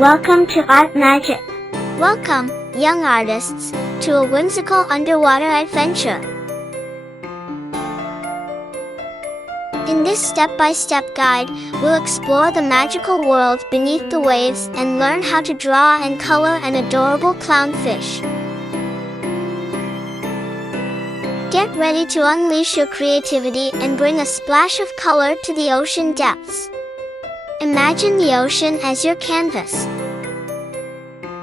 Welcome to ArtMagic. Welcome, young artists, to a whimsical underwater adventure. In this step-by-step guide, we'll explore the magical world beneath the waves and learn how to draw and color an adorable clownfish. Get ready to unleash your creativity and bring a splash of color to the ocean depths. Imagine the ocean as your canvas.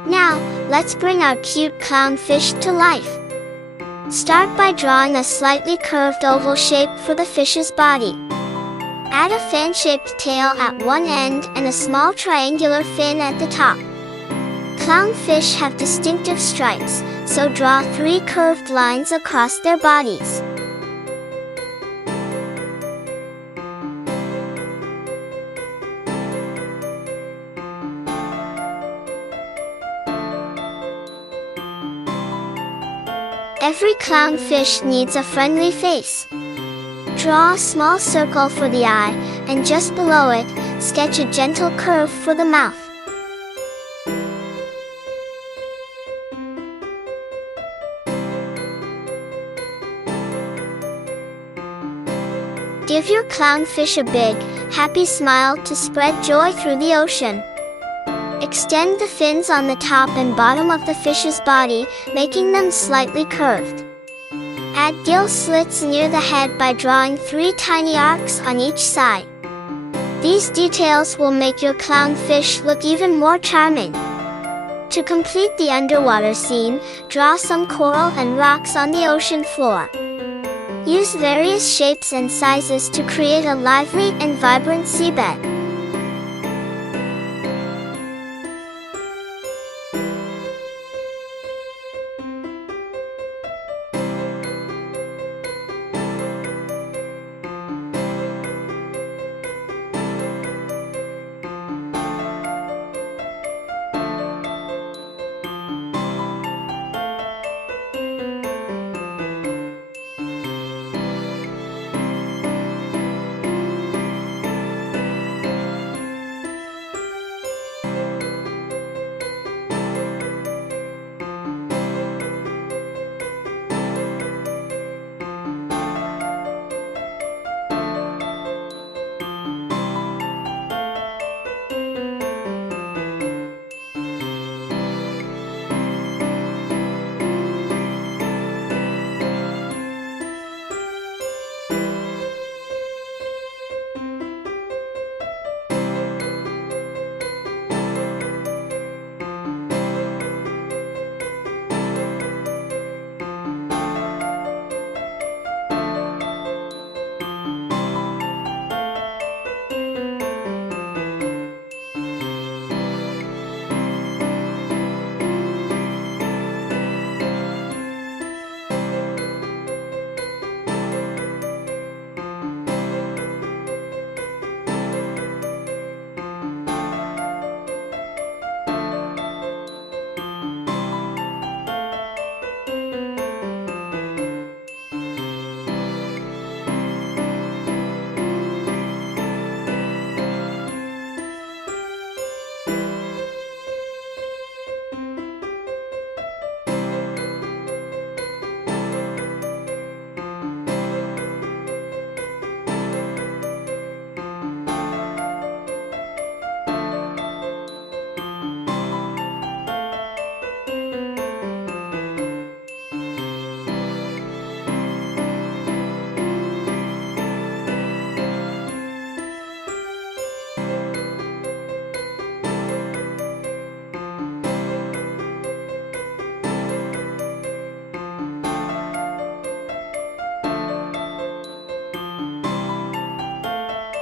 Now, let's bring our cute clownfish to life. Start by drawing a slightly curved oval shape for the fish's body. Add a fan-shaped tail at one end and a small triangular fin at the top. Clownfish have distinctive stripes, so draw 3 curved lines across their bodies. Every clownfish needs a friendly face. Draw a small circle for the eye, and just below it, sketch a gentle curve for the mouth. Give your clownfish a big, happy smile to spread joy through the ocean. Extend the fins on the top and bottom of the fish's body, making them slightly curved. Add gill slits near the head by drawing 3 tiny arcs on each side. These details will make your clownfish look even more charming. To complete the underwater scene, draw some coral and rocks on the ocean floor. Use various shapes and sizes to create a lively and vibrant seabed.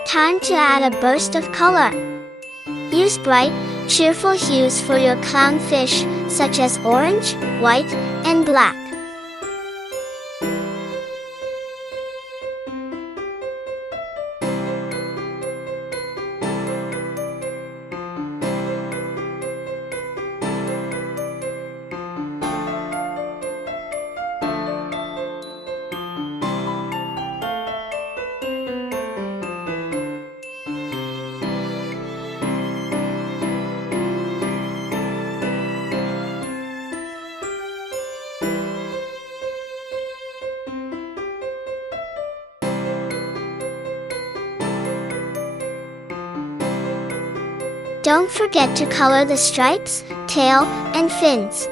Time to add a burst of color. Use bright, cheerful hues for your clownfish, such as orange, white, and black. Don't forget to color the stripes, tail, and fins.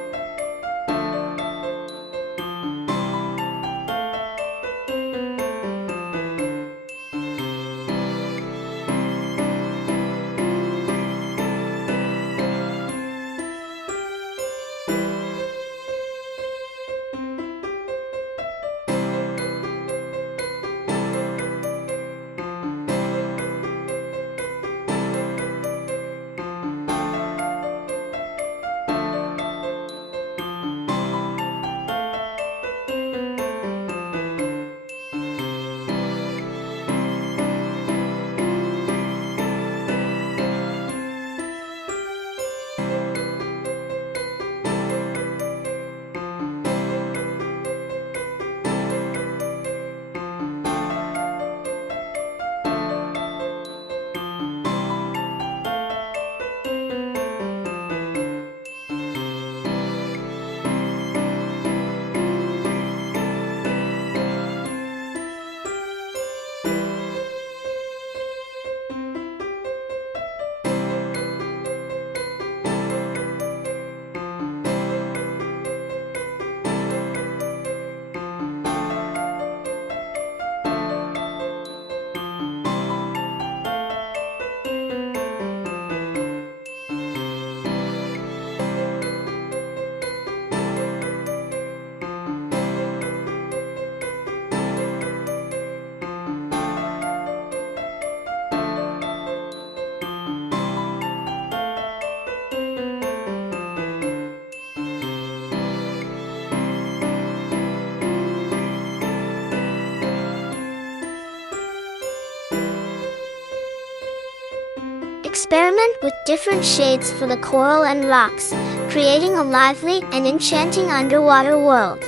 Experiment with different shades for the coral and rocks, creating a lively and enchanting underwater world.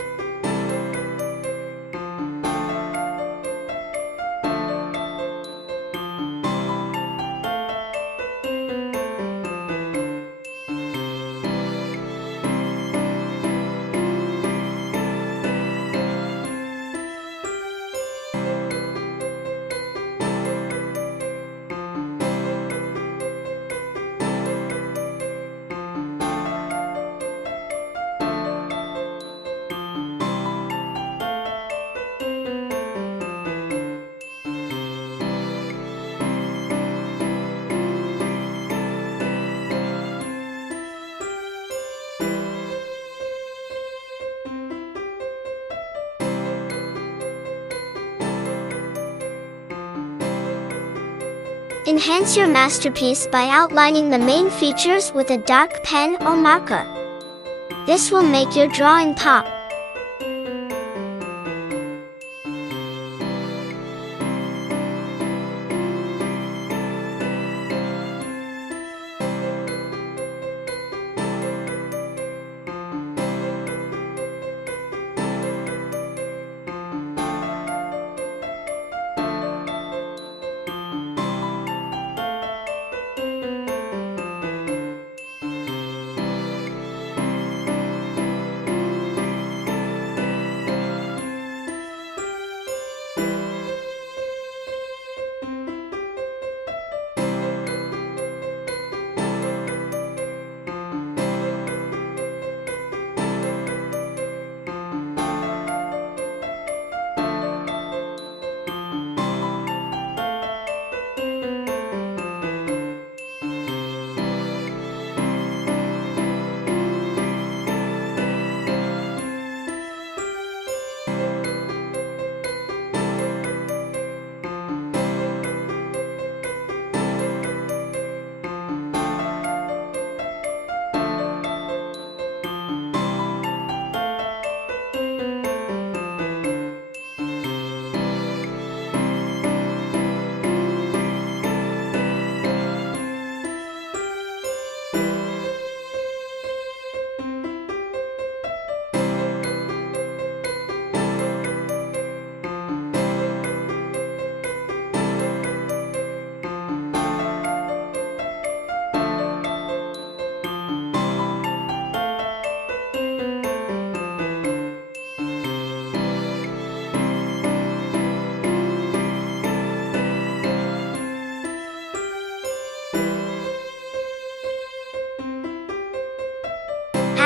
Enhance your masterpiece by outlining the main features with a dark pen or marker. This will make your drawing pop.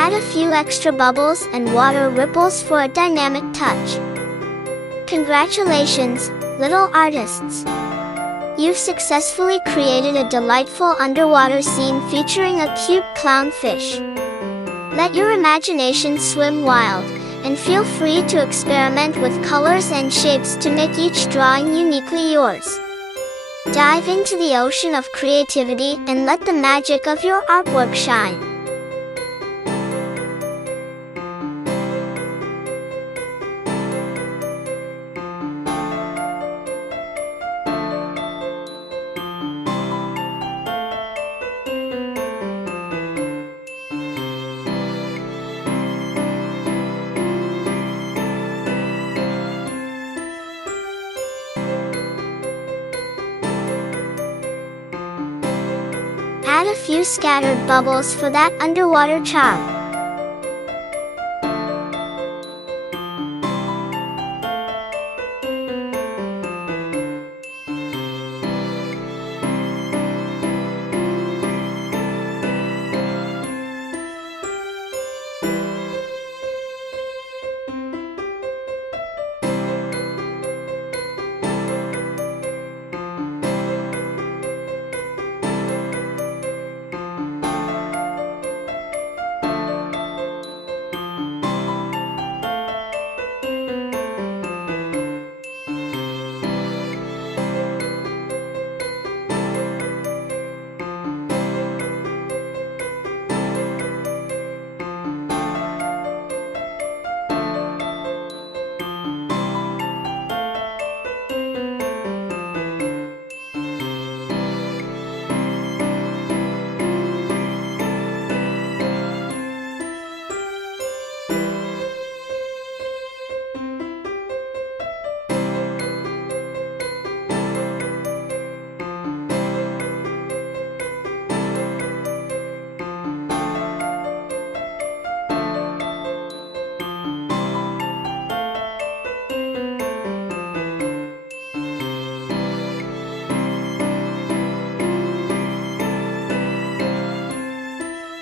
Add a few extra bubbles and water ripples for a dynamic touch. Congratulations, little artists! You've successfully created a delightful underwater scene featuring a cute clownfish. Let your imagination swim wild, and feel free to experiment with colors and shapes to make each drawing uniquely yours. Dive into the ocean of creativity and let the magic of your artwork shine. Add a few scattered bubbles for that underwater charm.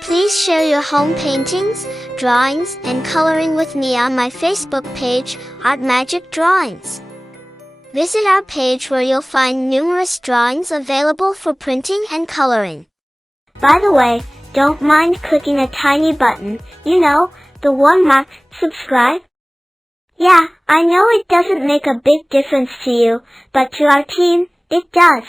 Please share your home paintings, drawings, and coloring with me on my Facebook page, ArtMagic Drawings. Visit our page where you'll find numerous drawings available for printing and coloring. By the way, don't mind clicking a tiny button, the one marked subscribe. Yeah, I know it doesn't make a big difference to you, but to our team, it does.